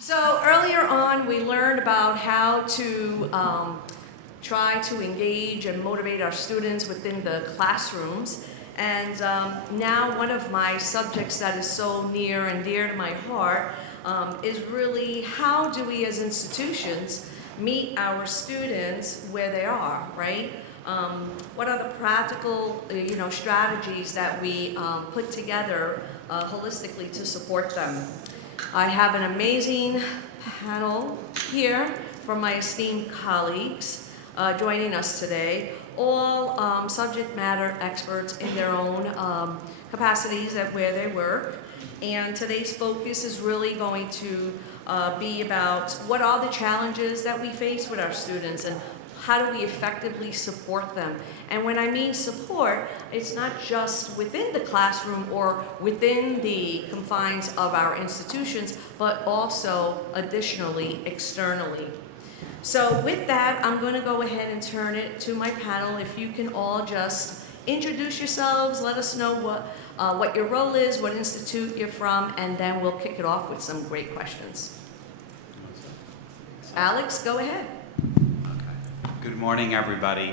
So earlier on, we learned about how to try to engage and motivate our students within the classrooms. And now one of my subjects that is so near and dear to my heart is really how do we as institutions meet our students where they are, right? What are the practical strategies that we put together holistically to support them? I have an amazing panel here from my esteemed colleagues joining us today, all subject matter experts in their own capacities at where they work. And today's focus is really going to be about what are the challenges that we face with our students and how do we effectively support them. And when I mean support, it's not just within the classroom or within the confines of our institutions, but also additionally, externally. So with that, I'm going to go ahead and turn it to my panel. If you can all just introduce yourselves, let us know what your role is, what institute you're from, and then we'll kick it off with some great questions. Alex, go ahead. Good morning, everybody.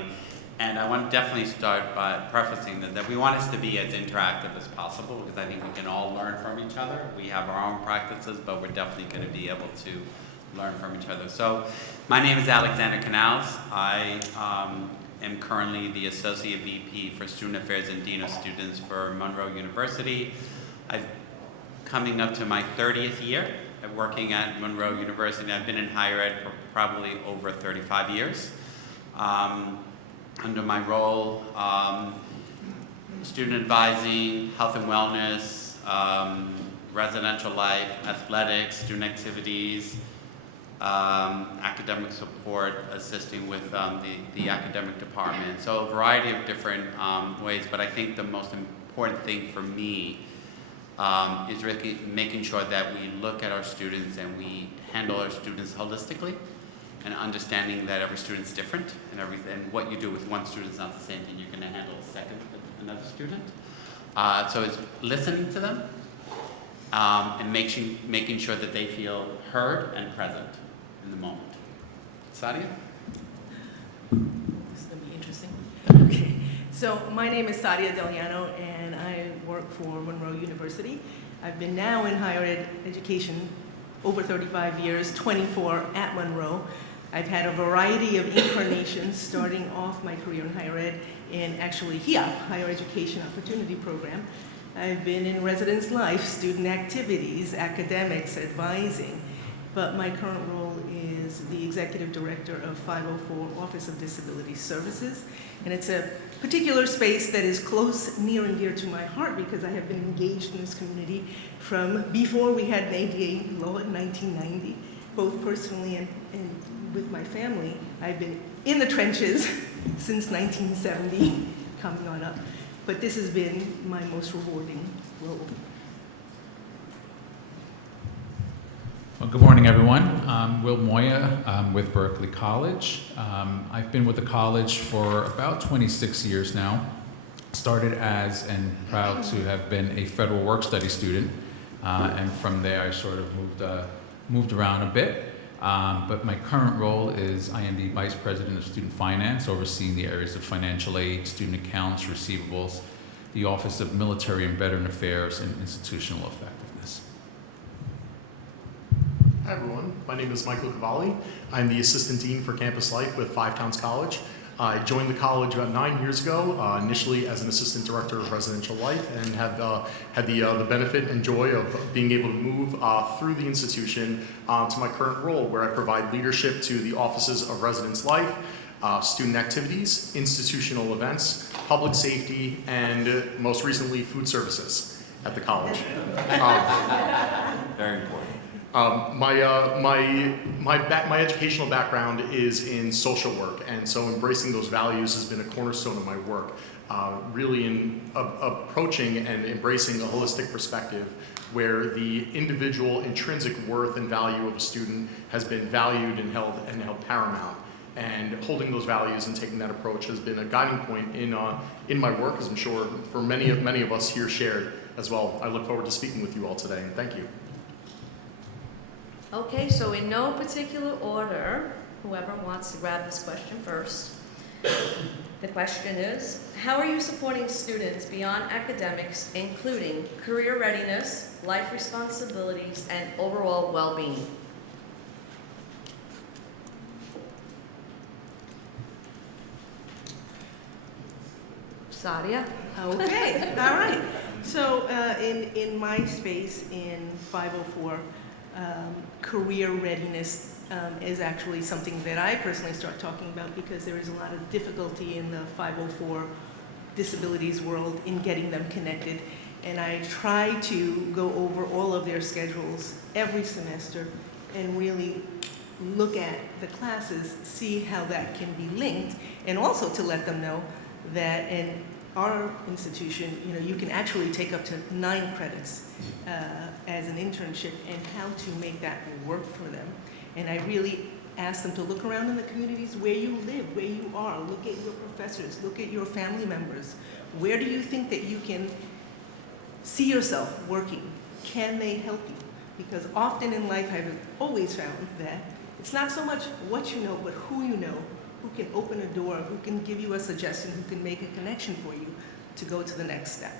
And I want to definitely start by prefacing that we want us to be as interactive as possible because I think we can all learn from each other. We have our own practices, but we're definitely going to be able to learn from each other. So my name is Alexander Canals. I am currently the Associate VP for Student Affairs and Dean of Students for Monroe University. I'm coming up to my 30th year at working at Monroe University. I've been in higher ed for probably over 35 years. Under my role, student advising, health and wellness, residential life, athletics, student activities, academic support, assisting with the academic department. So a variety of different ways, but I think the most important thing for me is really making sure that we look at our students and we handle our students holistically, and understanding that every student's different, and what you do with one student is not the same thing you're going to handle with another student. So it's listening to them and making sure that they feel heard and present in the moment. Saadia? This is going to be interesting. Okay. So my name is Saadia Del-LLano, and I work for Monroe University. I've been now in higher ed education over 35 years, 24 at Monroe. I've had a variety of incarnations starting off my career in higher ed in actually HEOP, Higher Education Opportunity Program. I've been in residence life, student activities, academics, advising, but my current role is the Executive Director of 504 Office of Disability Services, and it's a particular space that is close, near and dear to my heart because I have been engaged in this community from before we had an ADA law in 1990, both personally and with my family. I've been in the trenches since 1970, coming on up, but this has been my most rewarding role. Well, good morning, everyone. I'm Will Moya. I'm with Berkeley College. I've been with the college for about 26 years now. Started as and proud to have been a federal work study student, and from there I sort of moved around a bit. But my current role is I am the Vice President of Student Finance, overseeing the areas of financial aid, student accounts, receivables, the Office of Military and Veteran Affairs, and institutional effectiveness. Hi everyone, my name is Michael Cavalli. I'm the Assistant Dean for Campus Life with Five Towns College. I joined the college about 9 years ago, initially as an Assistant Director of Residential Life, and have had the benefit and joy of being able to move through the institution to my current role, where I provide leadership to the Offices of Residence Life, student activities, institutional events, public safety, and most recently, food services at the college. Very important. My educational background is in social work, and so embracing those values has been a cornerstone of my work, really in approaching and embracing a holistic perspective where the individual intrinsic worth and value of a student has been valued and held paramount. And holding those values and taking that approach has been a guiding point in my work, as I'm sure for many of us here shared as well. I look forward to speaking with you all today, and thank you. Okay, so in no particular order, whoever wants to grab this question first. The question is, how are you supporting students beyond academics, including career readiness, life responsibilities, and overall well-being? Saadia? Okay, all right. So in my space in 504, career readiness is actually something that I personally start talking about because there is a lot of difficulty in the 504 disabilities world in getting them connected. And I try to go over all of their schedules every semester and really look at the classes, see how that can be linked, and also to let them know that in our institution, you can actually take up to 9 credits as an internship, and how to make that work for them. And I really ask them to look around in the communities where you live, where you are. Look at your professors, look at your family members. Where do you think that you can see yourself working? Can they help you? Because often in life, I've always found that it's not so much what you know, but who you know, who can open a door, who can give you a suggestion, who can make a connection for you to go to the next step.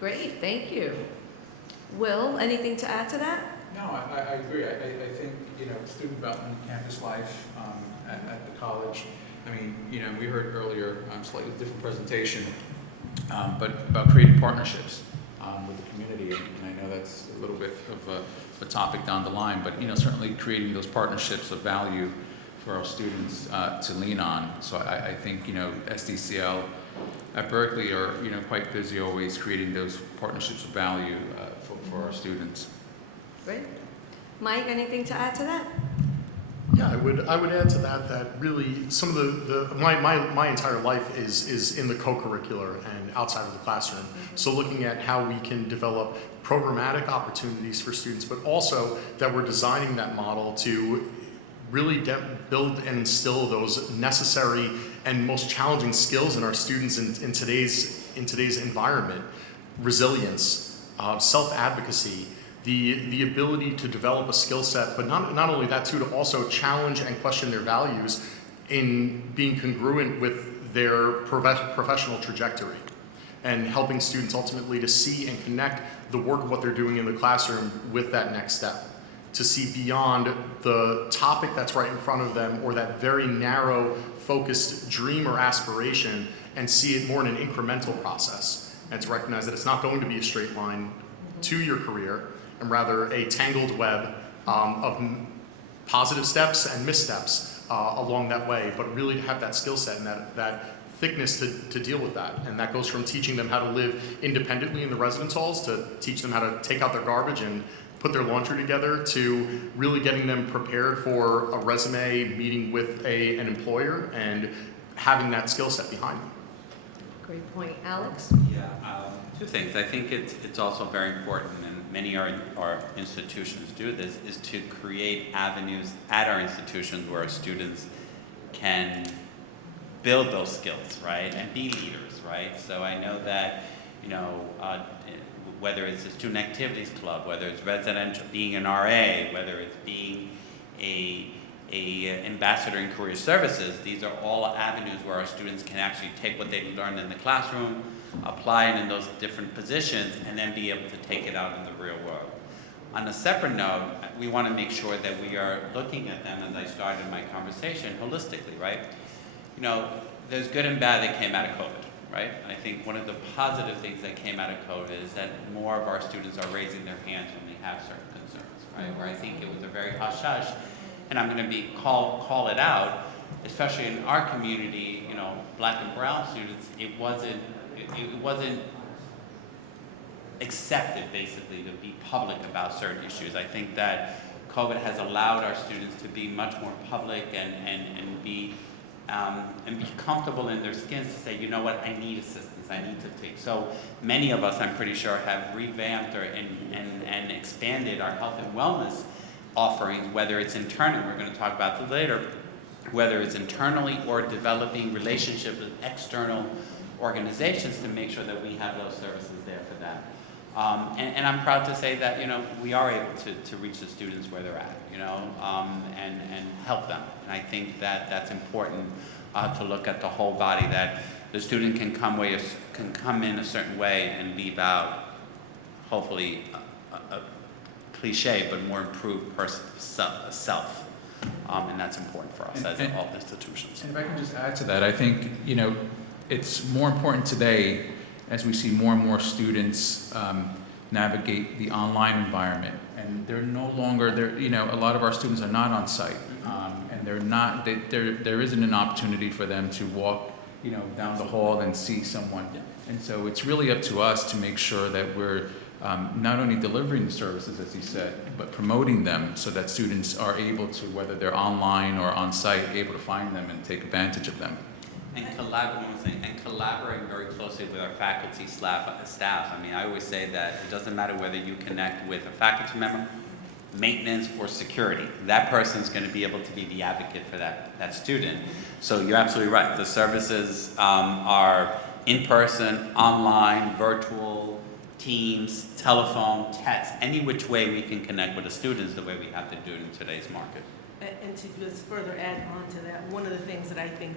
Great, thank you. Will, anything to add to that? No, I agree. I think, student development, campus life at the college. I mean, we heard earlier, slightly different presentation, but about creating partnerships with the community. And I know that's a little bit of a topic down the line, but, certainly creating those partnerships of value for our students to lean on. So I think, SDCL at Berkeley are, quite busy always creating those partnerships of value for our students. Great. Mike, anything to add to that? Yeah, I would add to that really some of my entire life is in the co-curricular and outside of the classroom. Mm-hmm. So looking at how we can develop programmatic opportunities for students, but also that we're designing that model to really build and instill those necessary and most challenging skills in our students in today's environment: resilience, self-advocacy, the ability to develop a skill set, but not only that too, to also challenge and question their values in being congruent with their professional trajectory, and helping students ultimately to see and connect the work of what they're doing in the classroom with that next step, to see beyond the topic that's right in front of them or that very narrow focused dream or aspiration, and see it more in an incremental process, and to recognize that it's not going to be a straight line to your career, and rather a tangled web of positive steps and missteps along that way, but really to have that skill set and that thickness to deal with that. And that goes from teaching them how to live independently in the residence halls, to teach them how to take out their garbage and put their laundry together, to really getting them prepared for a resume meeting with an employer and having that skill set behind them. Great point. Alex? Yeah, 2 things. I think it's also very important, and many our institutions do this, is to create avenues at our institutions where our students can build those skills, right, and be leaders, right? So I know that, whether it's a student activities club, whether it's residential, being an RA, whether it's being a ambassador in career services, these are all avenues where our students can actually take what they learned in the classroom, apply it in those different positions, and then be able to take it out in the real world. On a separate note, we want to make sure that we are looking at them, as I started my conversation, holistically, right? There's good and bad that came out of COVID, right? I think one of the positive things that came out of COVID is that more of our students are raising their hands when they have certain concerns, right? Where I think it was a very hush-hush, and I'm going to call it out, especially in our community, Black and brown students, it wasn't accepted, basically, to be public about certain issues. I think that COVID has allowed our students to be much more public and be comfortable in their skins to say, I need assistance, I need to take. So many of us, I'm pretty sure, have revamped and expanded our health and wellness offerings, whether it's internal, we're going to talk about that later, whether it's internally or developing relationships with external organizations to make sure that we have those services there for that. And I'm proud to say that, we are able to reach the students where they're at, and help them. And I think that that's important to look at the whole body, that the student can come in a certain way and leave out, hopefully, a cliche, but more improved self. And that's important for us as all institutions. And if I can just add to that, I think, it's more important today as we see more and more students navigate the online environment. And they're no longer, a lot of our students are not on site. And there isn't an opportunity for them to walk, down the hall and see someone. And so it's really up to us to make sure that we're not only delivering the services, as he said, but promoting them so that students are able to, whether they're online or on site, able to find them and take advantage of them. And collaborating very closely with our faculty staff. I mean, I always say that it doesn't matter whether you connect with a faculty member, maintenance, or security. That person's going to be able to be the advocate for that student. So you're absolutely right. The services are in person, online, virtual, Teams, telephone, text, any which way we can connect with the students the way we have to do it in today's market. And to just further add on to that, one of the things that I think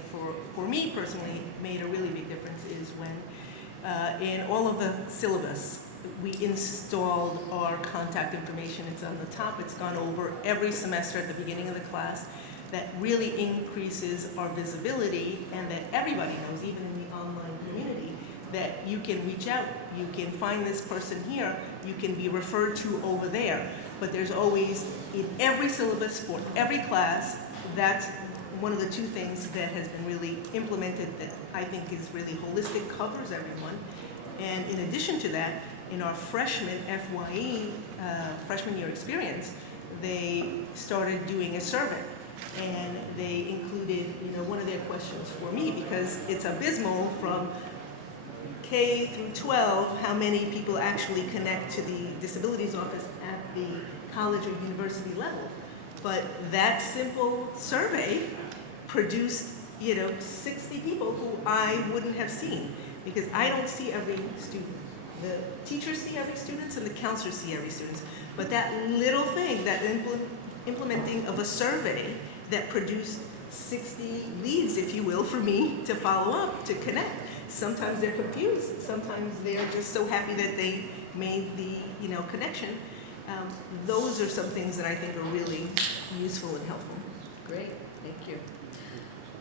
for me personally made a really big difference is when in all of the syllabus, we installed our contact information. It's on the top. It's gone over every semester at the beginning of the class. That really increases our visibility, and that everybody knows, even in the online community, that you can reach out. You can find this person here. You can be referred to over there. But there's always, in every syllabus for every class, that's one of the two things that has been really implemented that I think is really holistic, covers everyone. And in addition to that, in our freshman FYE, freshman year experience, they started doing a survey. And they included, one of their questions for me, because it's abysmal from K through 12, how many people actually connect to the disabilities office at the college or university level. But that simple survey produced, 60 people who I wouldn't have seen, because I don't see every student. The teachers see every student and the counselors see every student. But that little thing, that implementing of a survey that produced 60 leads, if you will, for me to follow up, to connect. Sometimes they're confused. Sometimes they're just so happy that they made the connection. Those are some things that I think are really useful and helpful. Great, thank you.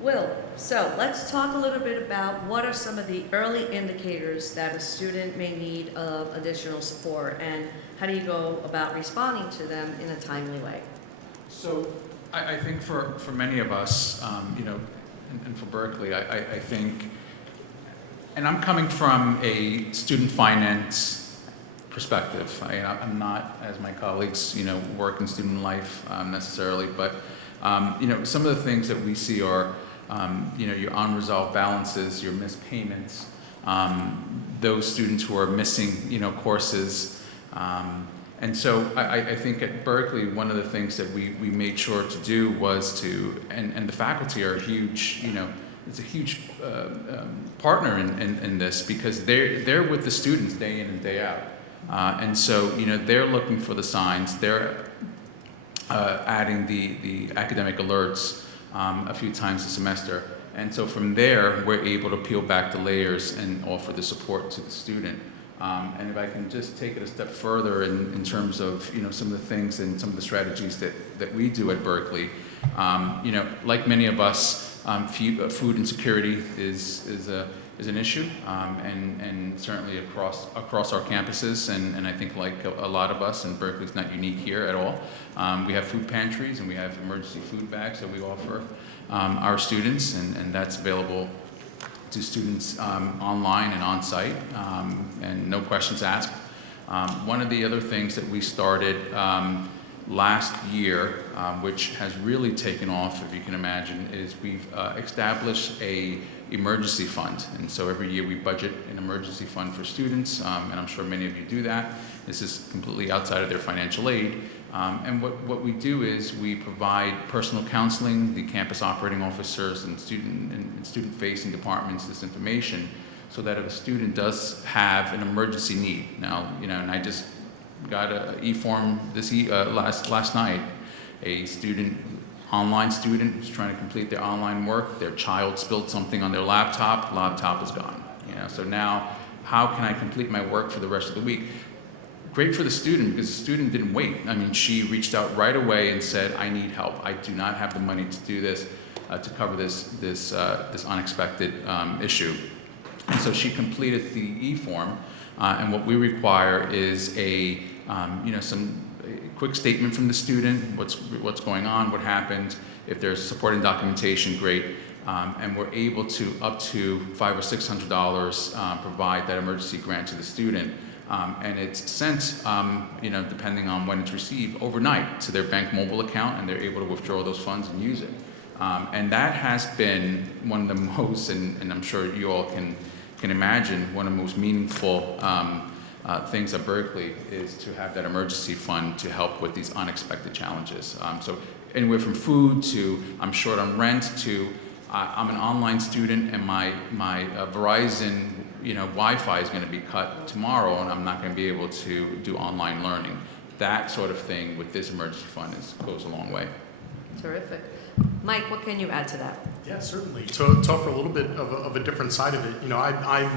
Will, so let's talk a little bit about what are some of the early indicators that a student may need of additional support, and how do you go about responding to them in a timely way? So I think for many of us, and for Berkeley, I think, and I'm coming from a student finance perspective. I'm not, as my colleagues, work in student life necessarily, but some of the things that we see are, your unresolved balances, your missed payments, those students who are missing, courses. And so I think at Berkeley, one of the things that we made sure to do was to, and the faculty are a huge, it's a huge partner in this, because they're with the students day in and day out. And so, they're looking for the signs. They're adding the academic alerts a few times a semester. And so from there, we're able to peel back the layers and offer the support to the student. And if I can just take it a step further in terms of, some of the things and some of the strategies that we do at Berkeley, like many of us, food insecurity is an issue, and certainly across our campuses, and I think like a lot of us, and Berkeley's not unique here at all. We have food pantries and we have emergency food bags that we offer our students, and that's available to students online and on site, and no questions asked. One of the other things that we started last year, which has really taken off, if you can imagine, is we've established a emergency fund. And so every year we budget an emergency fund for students, and I'm sure many of you do that. This is completely outside of their financial aid. And what we do is we provide personal counseling, the campus operating officers and student-facing departments this information, so that if a student does have an emergency need. Now, and I just got an e-form last night. A online student was trying to complete their online work. Their child spilled something on their laptop. Laptop is gone. So now, how can I complete my work for the rest of the week? Great for the student, because the student didn't wait. I mean, she reached out right away and said, "I need help. I do not have the money to do this, to cover this unexpected issue." And so she completed the e-form, and what we require is some quick statement from the student, what's going on, what happened. If there's supporting documentation, great. And we're able to, up to $500 or $600, provide that emergency grant to the student. And it's sent, depending on when it's received, overnight to their bank mobile account, and they're able to withdraw those funds and use it. And that has been one of the most, and I'm sure you all can imagine, one of the most meaningful things at Berkeley is to have that emergency fund to help with these unexpected challenges. So anywhere from food to I'm short on rent to I'm an online student and my Verizon Wi-Fi is going to be cut tomorrow and I'm not going to be able to do online learning. That sort of thing with this emergency fund goes a long way. Terrific. Mike, what can you add to that? Yeah, certainly. To offer a little bit of a different side of it, I'm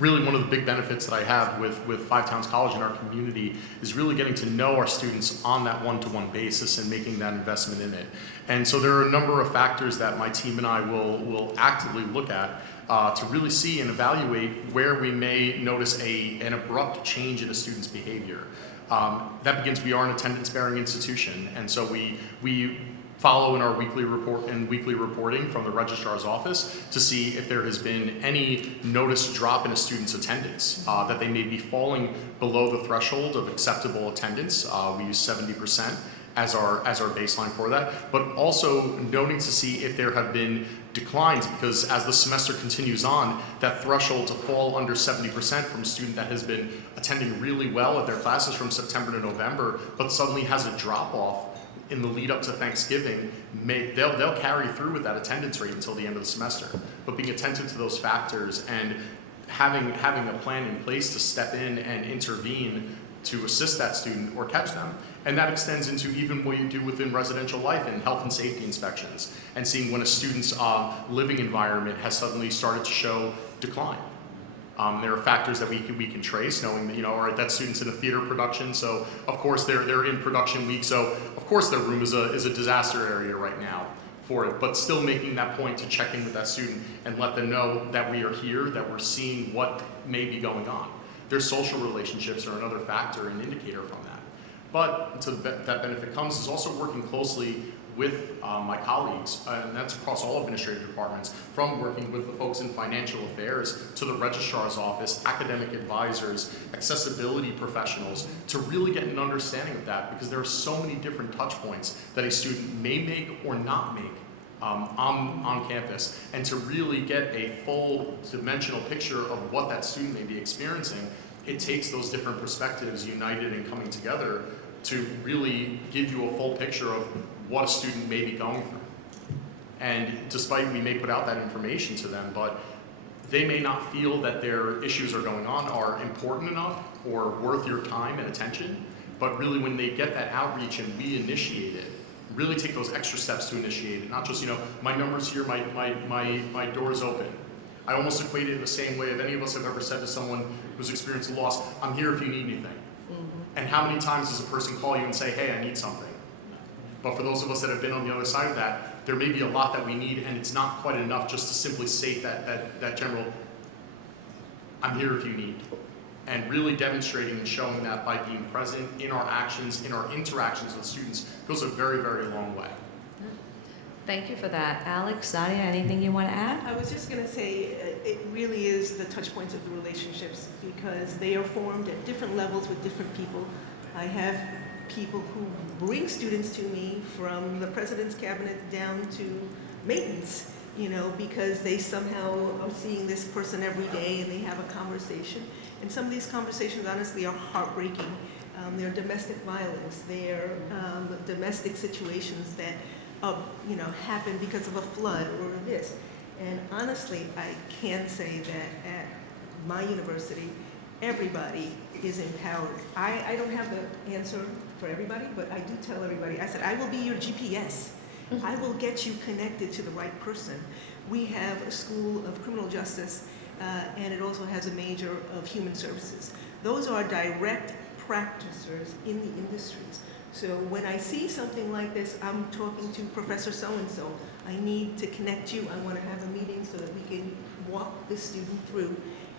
really one of the big benefits that I have with Five Towns College in our community is really getting to know our students on that one-to-one basis and making that investment in it. And so there are a number of factors that my team and I will actively look at to really see and evaluate where we may notice an abrupt change in a student's behavior. That begins, we are an attendance-bearing institution, and so we follow in our weekly reporting from the registrar's office to see if there has been any noticed drop in a student's attendance, that they may be falling below the threshold of acceptable attendance. We use 70% as our baseline for that, but also noting to see if there have been declines, because as the semester continues on, that threshold to fall under 70% from a student that has been attending really well at their classes from September to November, but suddenly has a drop off in the lead up to Thanksgiving, they'll carry through with that attendance rate until the end of the semester. But being attentive to those factors and having a plan in place to step in and intervene to assist that student or catch them. And that extends into even what you do within residential life and health and safety inspections, and seeing when a student's living environment has suddenly started to show decline. There are factors that we can trace, knowing that, all right, that student's in a theater production, so of course they're in production week, so of course their room is a disaster area right now for it, but still making that point to check in with that student and let them know that we are here, that we're seeing what may be going on. Their social relationships are another factor, an indicator from that. But until that benefit comes is also working closely with my colleagues, and that's across all administrative departments, from working with the folks in financial affairs to the registrar's office, academic advisors, accessibility professionals, to really get an understanding of that, because there are so many different touch points that a student may make or not make on campus, and to really get a full dimensional picture of what that student may be experiencing, it takes those different perspectives united and coming together to really give you a full picture of what a student may be going through. And despite we may put out that information to them, but they may not feel that their issues are going on are important enough or worth your time and attention, but really when they get that outreach and we initiate it, really take those extra steps to initiate it, not just, my number's here, my door's open. I almost equate it the same way if any of us have ever said to someone who's experienced a loss, I'm here if you need anything. Mm-hmm. And how many times does a person call you and say, hey, I need something? But for those of us that have been on the other side of that, there may be a lot that we need, and it's not quite enough just to simply state that general, I'm here if you need. And really demonstrating and showing that by being present in our actions, in our interactions with students, goes a very, very long way. Thank you for that. Alex, Saadia, anything you want to add? I was just going to say it really is the touch points of the relationships, because they are formed at different levels with different people. I have people who bring students to me from the president's cabinet down to maintenance, because they somehow are seeing this person every day and they have a conversation. And some of these conversations, honestly, are heartbreaking. They're domestic violence. They're domestic situations that happen because of a flood or this. And honestly, I can say that at my university, everybody is empowered. I don't have the answer for everybody, but I do tell everybody, I said, I will be your GPS. I will get you connected to the right person. We have a school of criminal justice, and it also has a major of human services. Those are direct practitioners in the industries. So when I see something like this, I'm talking to Professor so-and-so. I need to connect you. I want to have a meeting so that we can walk this student through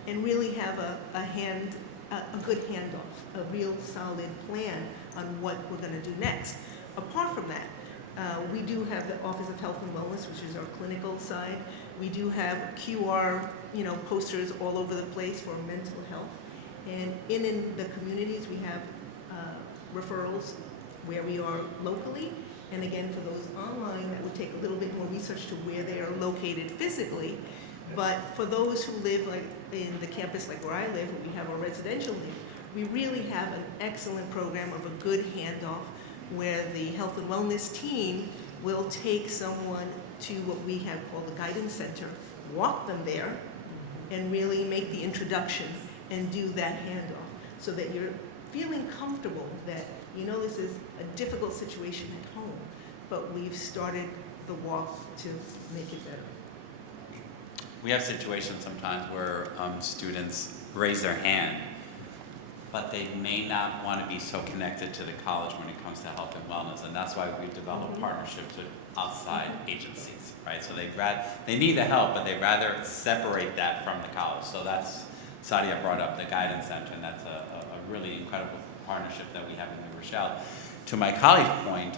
and really have a good handoff, a real solid plan on what we're going to do next. Apart from that, we do have the Office of Health and Wellness, which is our clinical side. We do have QR, posters all over the place for mental health. And in the communities, we have referrals where we are locally. And again, for those online, that would take a little bit more research to where they are located physically. But for those who live like in the campus, like where I live, where we have our residential wing, we really have an excellent program of a good handoff where the health and wellness team will take someone to what we have called the guidance center, walk them there, and really make the introduction and do that handoff so that you're feeling comfortable that this is a difficult situation at home, but we've started the walk to make it better. We have situations sometimes where students raise their hand, but they may not want to be so connected to the college when it comes to health and wellness, and that's why we've developed partnerships with outside agencies, right? So they need the help, but they'd rather separate that from the college. So that's, Saadia brought up the guidance center, and that's a really incredible partnership that we have in New Rochelle. To my colleague's point,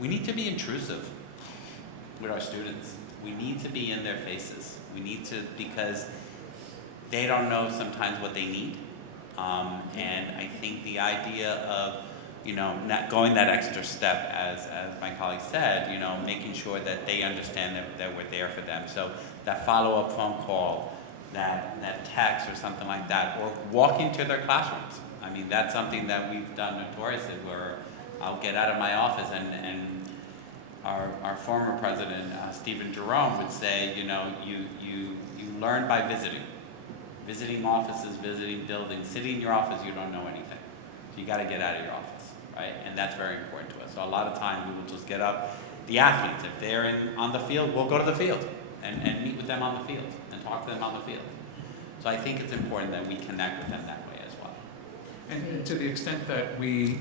we need to be intrusive with our students. We need to be in their faces. We need to, because they don't know sometimes what they need. And I think the idea of, not going that extra step, as my colleague said, making sure that they understand that we're there for them. So that follow-up phone call, that text or something like that, or walking to their classrooms. I mean, that's something that we've done notoriously, where I'll get out of my office and our former president, Stephen Jerome, would say, you learn by visiting offices, visiting buildings. Sitting in your office, you don't know anything. So you got to get out of your office, right? And that's very important to us. So a lot of times we will just get up. The athletes, if they're on the field, we'll go to the field and meet with them on the field and talk to them on the field. So I think it's important that we connect with them that way as well. And to the extent that we,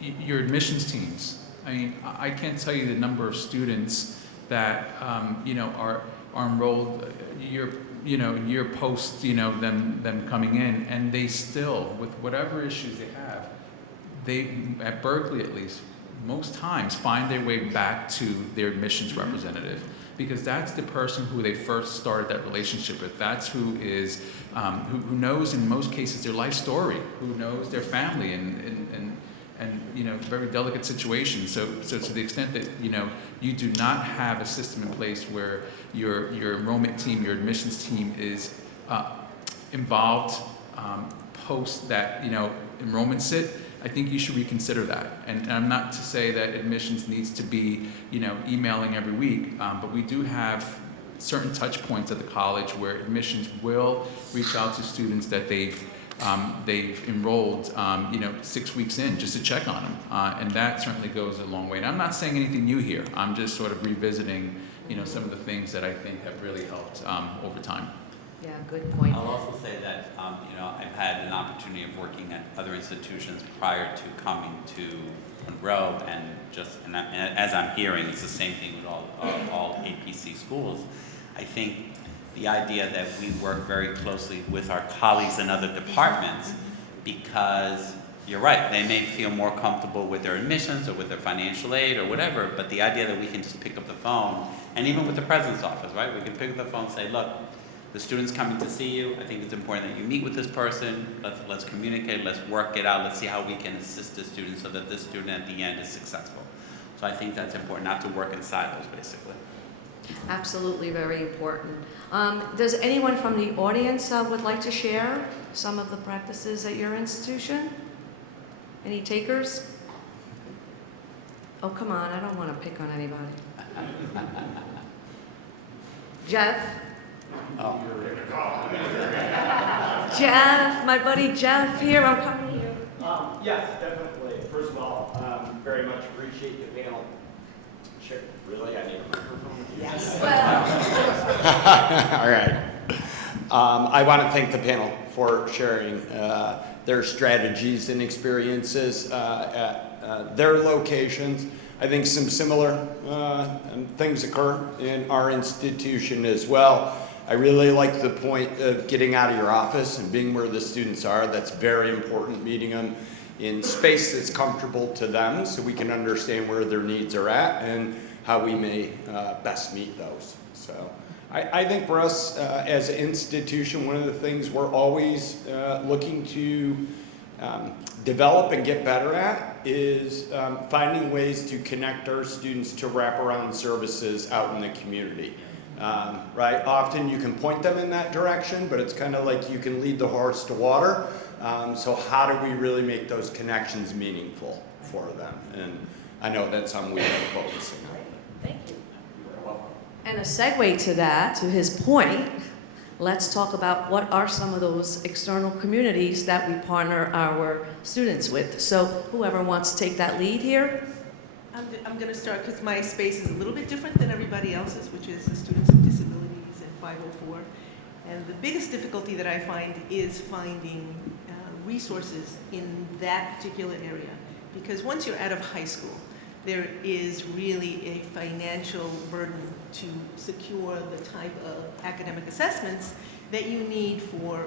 your admissions teams, I mean, I can't tell you the number of students that, are enrolled year post, them coming in, and they still, with whatever issues they have, they, at Berkeley at least, most times find their way back to their admissions representative, because that's the person who they first started that relationship with. That's who is, who knows in most cases their life story, who knows their family and very delicate situations. So to the extent that you do not have a system in place where your enrollment team, your admissions team is involved post that enrollment sit, I think you should reconsider that. And I'm not to say that admissions needs to be emailing every week, but we do have certain touch points at the college where admissions will reach out to students that they've enrolled 6 weeks in, just to check on them, and that certainly goes a long way. And I'm not saying anything new here. I'm just sort of revisiting some of the things that I think have really helped over time. Yeah, good point. I'll also say that I've had an opportunity of working at other institutions prior to coming to Monroe, and as I'm hearing, it's the same thing with all APC schools. I think the idea that we work very closely with our colleagues in other departments, because you're right, they may feel more comfortable with their admissions or with their financial aid or whatever, but the idea that we can just pick up the phone, and even with the president's office, right, we can pick up the phone and say, look, the student's coming to see you. I think it's important that you meet with this person. Let's communicate, let's work it out, let's see how we can assist the student so that this student at the end is successful. So I think that's important, not to work in silos, basically. Absolutely very important. Does anyone from the audience would like to share some of the practices at your institution? Any takers? Oh, come on, I don't want to pick on anybody. Jeff. Jeff, my buddy Jeff here, I'm coming to you. Yes, definitely. First of all, very much appreciate the panel. Sure. Really? I need a microphone? Yes. Well, All right. I want to thank the panel for sharing their strategies and experiences at their locations. I think some similar things occur in our institution as well. I really like the point of getting out of your office and being where the students are. That's very important, meeting them in space that's comfortable to them so we can understand where their needs are at and how we may best meet those. So I think for us as an institution, one of the things we're always looking to develop and get better at is finding ways to connect our students to wraparound services out in the community. Right? Often you can point them in that direction, but it's kind of like you can lead the horse to water. So how do we really make those connections meaningful for them? And I know that's something we've been focusing on. thank you. And a segue to that, to his point, let's talk about what are some of those external communities that we partner our students with. So whoever wants to take that lead here. I'm going to start because my space is a little bit different than everybody else's, which is the Students with Disabilities and 504. And the biggest difficulty that I find is finding resources in that particular area. Because once you're out of high school, there is really a financial burden to secure the type of academic assessments that you need for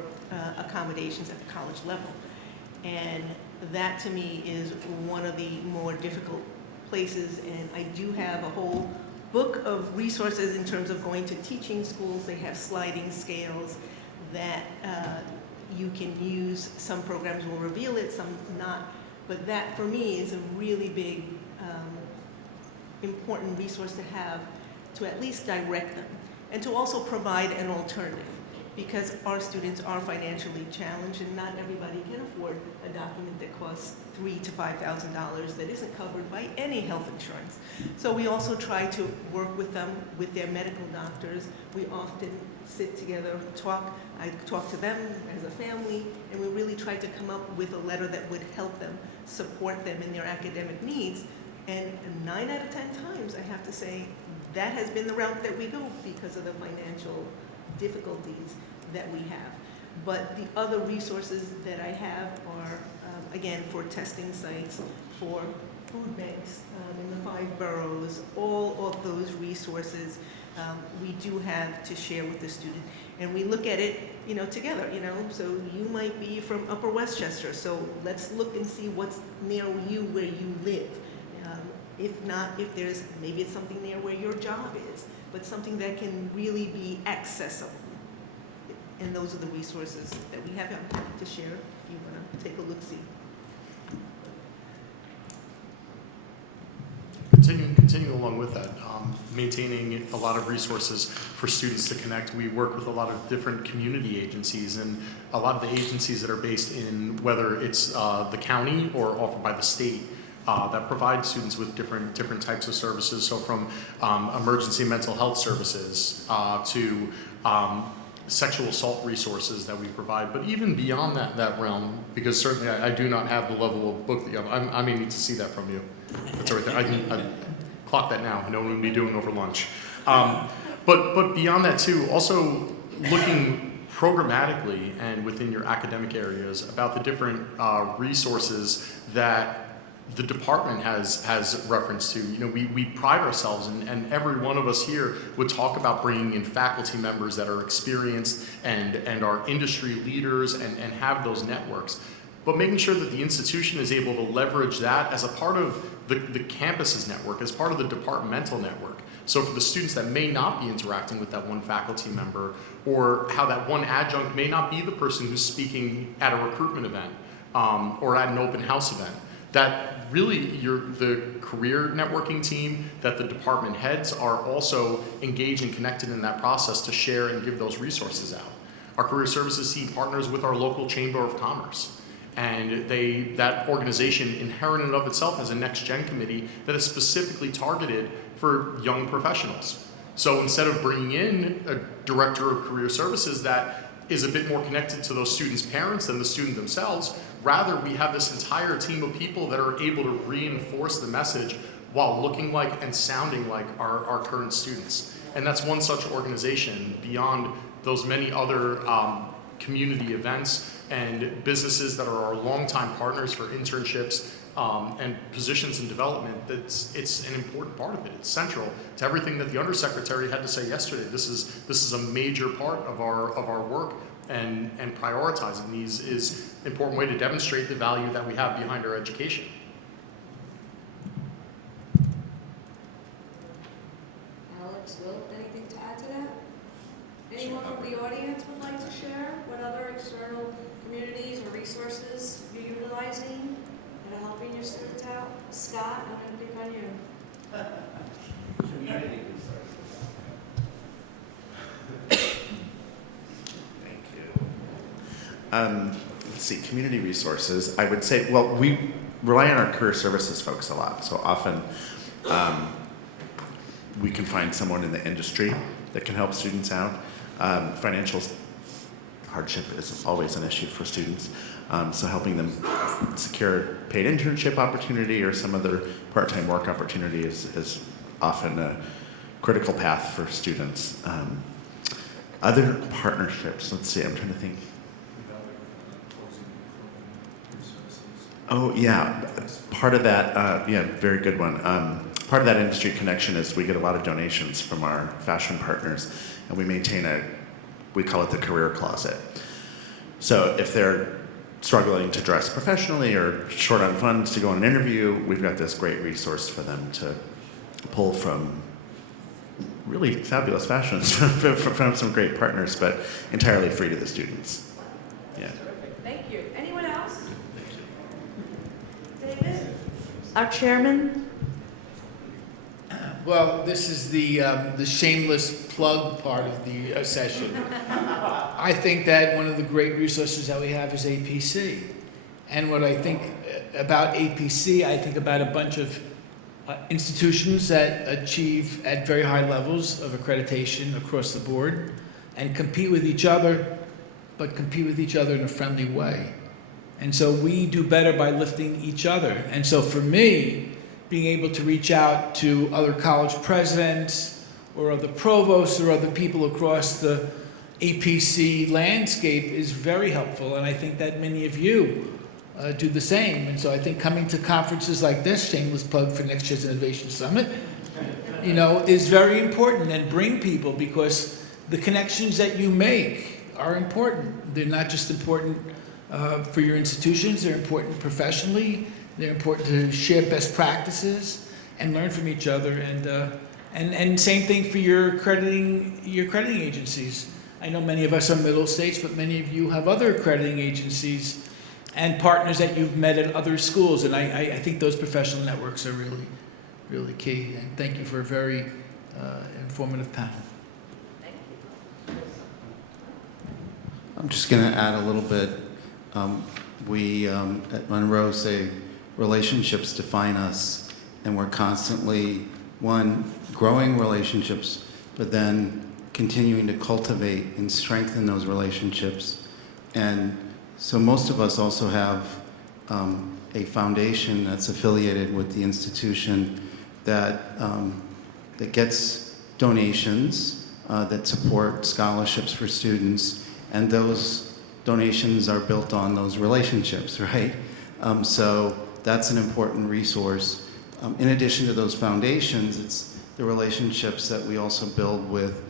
accommodations at the college level. And that to me is one of the more difficult places, and I do have a whole book of resources in terms of going to teaching schools. They have sliding scales that you can use. Some programs will reveal it, some not. But that, for me, is a really big, important resource to have to at least direct them and to also provide an alternative, because our students are financially challenged and not everybody can afford a document that costs $3,000 to $5,000 that isn't covered by any health insurance. So we also try to work with them, with their medical doctors. We often sit together, I talk to them as a family, and we really try to come up with a letter that would help them, support them in their academic needs. And 9 out of 10 times, I have to say, that has been the route that we go because of the financial difficulties that we have. But the other resources that I have are, again, for testing sites, for food banks in the 5 boroughs, all of those resources we do have to share with the student. And we look at it, together, so you might be from Upper Westchester, so let's look and see what's near you where you live. If not, maybe it's something there where your job is, but something that can really be accessible. And those are the resources that we have to share if you want to take a look-see. Continuing along with that, maintaining a lot of resources for students to connect. We work with a lot of different community agencies, and a lot of the agencies that are based in, whether it's the county or offered by the state, that provide students with different types of services. So from emergency mental health services to sexual assault resources that we provide. But even beyond that realm, because certainly I do not have the level of book that you have. I may need to see that from you. That's right there. I can clock that now. I know what we'll be doing over lunch. But beyond that too, also looking programmatically and within your academic areas about the different resources that the department has reference to. We pride ourselves, and every one of us here would talk about bringing in faculty members that are experienced and are industry leaders and have those networks. But making sure that the institution is able to leverage that as a part of the campus's network, as part of the departmental network. So for the students that may not be interacting with that one faculty member, or how that one adjunct may not be the person who's speaking at a recruitment event or at an open house event, that really the career networking team, that the department heads are also engaged and connected in that process to share and give those resources out. Our career services team partners with our local Chamber of Commerce. And that organization, inherent in and of itself, has a next gen committee that is specifically targeted for young professionals. So instead of bringing in a director of career services that is a bit more connected to those students' parents than the student themselves, rather we have this entire team of people that are able to reinforce the message while looking like and sounding like our current students. And that's one such organization beyond those many other community events and businesses that are our longtime partners for internships and positions in development. It's an important part of it. It's central to everything that the Undersecretary had to say yesterday. This is a major part of our work, and prioritizing these is an important way to demonstrate the value that we have behind our education. Alex, Will, anything to add to that? Anyone from the audience would like to share what other external communities or resources you're utilizing that are helping your students out? Scott, I'm going to pick on you. Community resources. Thank you. Let's see, community resources. I would say, well, we rely on our career services folks a lot. So often we can find someone in the industry that can help students out. Financial hardship is always an issue for students. So helping them secure paid internship opportunity or some other part-time work opportunity is often a critical path for students. Other partnerships, let's see, I'm trying to think. Oh yeah, part of that, yeah, very good one. Part of that industry connection is we get a lot of donations from our fashion partners, and we maintain we call it the career closet. So if they're struggling to dress professionally or short on funds to go on an interview, we've got this great resource for them to pull from really fabulous fashions from some great partners, but entirely free to the students. Yeah. Thank you. Anyone else? David? Our chairman? Well, this is the shameless plug part of the session. I think that one of the great resources that we have is APC. And what I think about APC, I think about a bunch of institutions that achieve at very high levels of accreditation across the board and compete with each other, but compete with each other in a friendly way. And so we do better by lifting each other. And so for me, being able to reach out to other college presidents or other provosts or other people across the APC landscape is very helpful. And I think that many of you do the same. And so I think coming to conferences like this, shameless plug for Next Year's Innovation Summit, is very important, and bring people, because the connections that you make are important. They're not just important for your institutions, they're important professionally. They're important to share best practices and learn from each other, and same thing for your accrediting agencies. I know many of us are middle states, but many of you have other accrediting agencies and partners that you've met at other schools, and I think those professional networks are really, really key. And thank you for a very informative panel. Thank you. I'm just going to add a little bit. We at Monroe say relationships define us, and we're constantly, one, growing relationships, but then continuing to cultivate and strengthen those relationships. And so most of us also have a foundation that's affiliated with the institution that gets donations that support scholarships for students, and those donations are built on those relationships, right? So that's an important resource. In addition to those foundations, it's the relationships that we also build with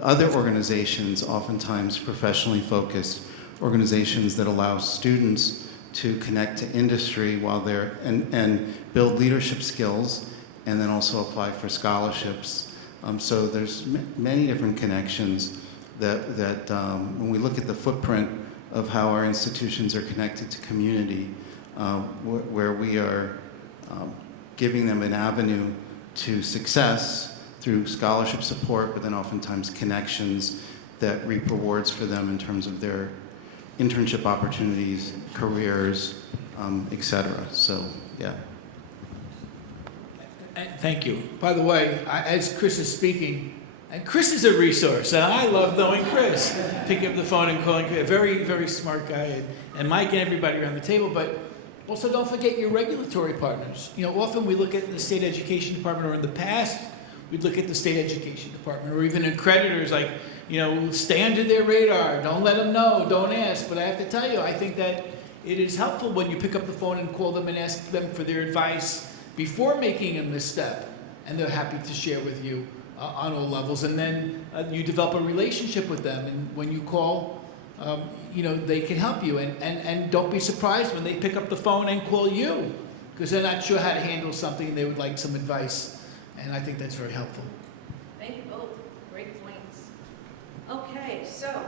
other organizations, oftentimes professionally focused organizations that allow students to connect to industry while they're, and build leadership skills, and then also apply for scholarships. So there's many different connections that when we look at the footprint of how our institutions are connected to community, where we are giving them an avenue to success through scholarship support, but then oftentimes connections that reap rewards for them in terms of their internship opportunities, careers, et cetera. So, yeah. Thank you. By the way, as Chris is speaking, And Chris is a resource. I love knowing Chris. Picking up the phone and calling Chris. Very, very smart guy. And Mike and everybody around the table. But also don't forget your regulatory partners. You know, often we look at the state education department, or in the past, we'd look at the state education department, or even accreditors, like, you know, stay under their radar. Don't let them know. Don't ask. But I have to tell you, I think that it is helpful when you pick up the phone and call them and ask them for their advice before making a misstep. And they're happy to share with you on all levels. And then you develop a relationship with them. And when you call, you know, they can help you. And don't be surprised when they pick up the phone and call you, because they're not sure how to handle something. They would like some advice. And I think that's very helpful. Thank you both. Great points. Okay, so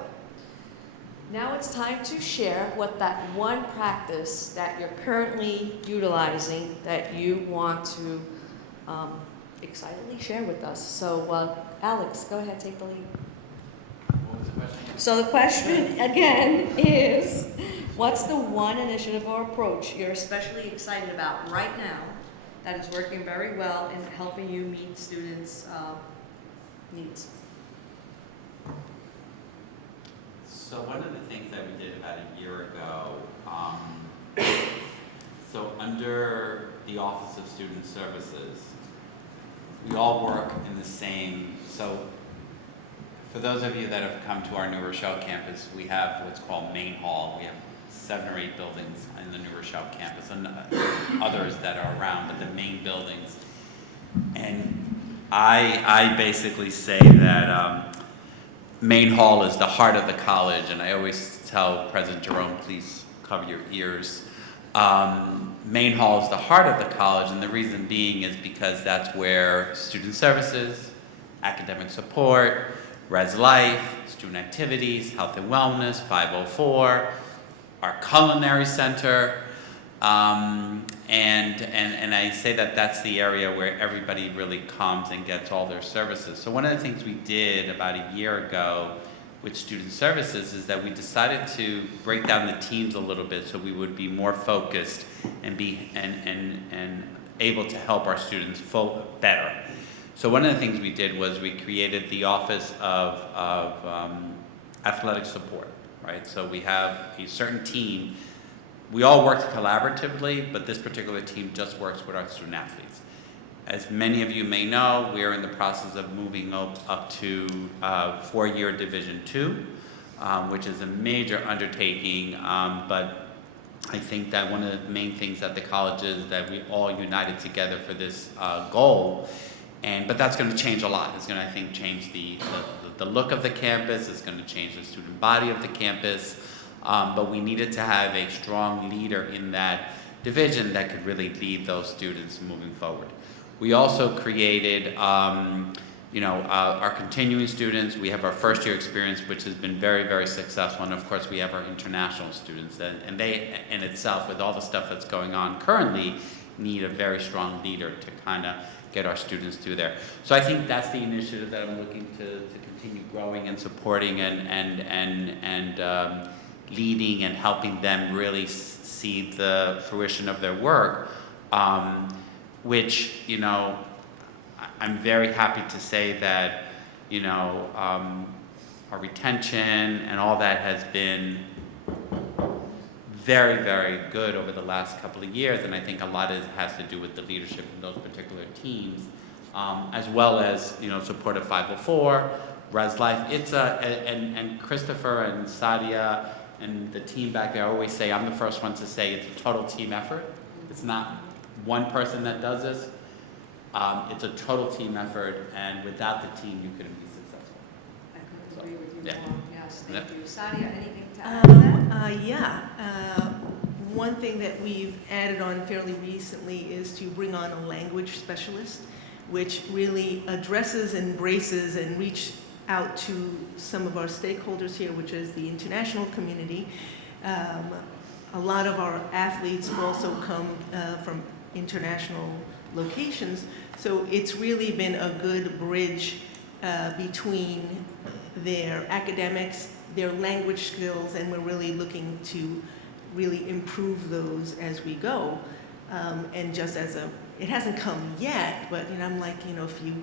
now it's time to share what that one practice that you're currently utilizing that you want to excitedly share with us. So, Alex, go ahead, take the lead. What was the question? So the question again is, what's the one initiative or approach you're especially excited about right now that is working very well in helping you meet students' needs? So one of the things that we did about a year ago, so under the Office of Student Services, we all work in the same, so for those of you that have come to our New Rochelle campus, we have what's called Main Hall. We have 7 or 8 buildings in the New Rochelle campus, and others that are around, but the main buildings. And I basically say that Main Hall is the heart of the college, and I always tell President Jerome, please cover your ears. Main Hall is the heart of the college, and the reason being is because that's where student services, academic support, Res Life, student activities, health and wellness, 504, our culinary center, and I say that that's the area where everybody really comes and gets all their services. So one of the things we did about a year ago with student services is that we decided to break down the teams a little bit so we would be more focused and be and able to help our students better. So one of the things we did was we created the Office of Athletic Support, right? So we have a certain team. We all work collaboratively, but this particular team just works with our student athletes. As many of you may know, we are in the process of moving up to 4-year Division II, which is a major undertaking, but I think that one of the main things at the college is that we all united together for this goal. But that's going to change a lot. It's going to, I think, change the look of the campus. It's going to change the student body of the campus. But we needed to have a strong leader in that division that could really lead those students moving forward. We also created, our continuing students. We have our first year experience, which has been very, very successful. And of course, we have our international students. And they, in itself, with all the stuff that's going on currently, need a very strong leader to kind of get our students through there. So I think that's the initiative that I'm looking to continue growing and supporting and leading and helping them really see the fruition of their work, which, I'm very happy to say that, our retention and all that has been very, very good over the last couple of years, and I think a lot has to do with the leadership in those particular teams, as well as support of 504, Res Life. It's and Christopher and Saadia and the team back there always say, I'm the first one to say it's a total team effort. It's not one person that does this. It's a total team effort, and without the team, you couldn't be successful. I couldn't agree with you Yeah. more. Yes, thank Yeah. you. Saadia, anything to add to that? One thing that we've added on fairly recently is to bring on a language specialist, which really addresses, embraces, and reach out to some of our stakeholders here, which is the international community. A lot of our athletes also come from international locations, so it's really been a good bridge between their academics, their language skills, and we're really looking to really improve those as we go. And just as it hasn't come yet, but I'm like, if you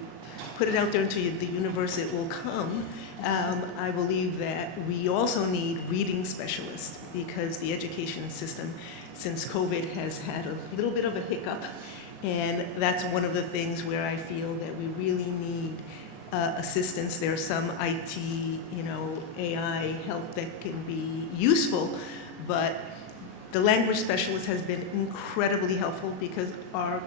put it out there into the universe, it will come. I believe that we also need reading specialists because the education system since COVID has had a little bit of a hiccup. And that's one of the things where I feel that we really need assistance. There's some IT, AI help that can be useful, but the language specialist has been incredibly helpful because our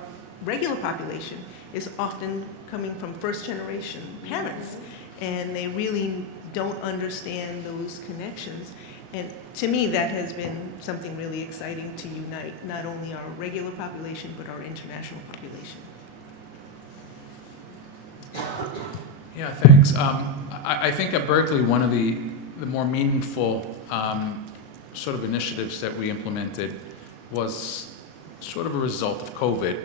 regular population is often coming from first-generation parents, and they really don't understand those connections. And to me, that has been something really exciting to unite not only our regular population, but our international population. Yeah, thanks. I think at Berkeley, one of the more meaningful sort of initiatives that we implemented was sort of a result of COVID.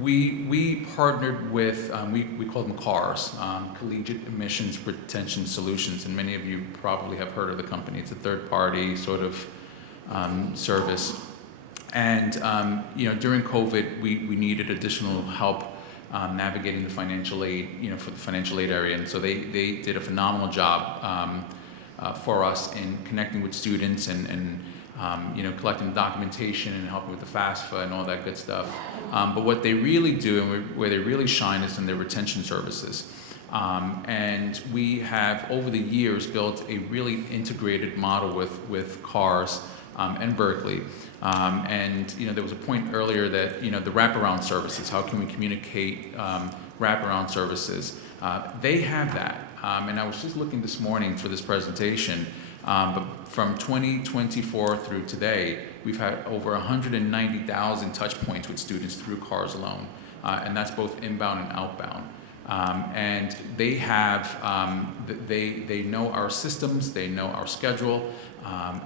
We partnered with, we call them CARS, Collegiate Admissions Retention Solutions, and many of you probably have heard of the company. It's a third-party sort of service. And during COVID, we needed additional help navigating the financial aid, for the financial aid area, and so they did a phenomenal job for us in connecting with students and collecting documentation and helping with the FAFSA and all that good stuff. But what they really do and where they really shine is in their retention services. And we have, over the years, built a really integrated model with CARS and Berkeley. And there was a point earlier that the wraparound services, how can we communicate wraparound services? They have that. And I was just looking this morning for this presentation, but from 2024 through today, we've had over 190,000 touch points with students through CARS alone, and that's both inbound and outbound. And they have, they know our systems, they know our schedule,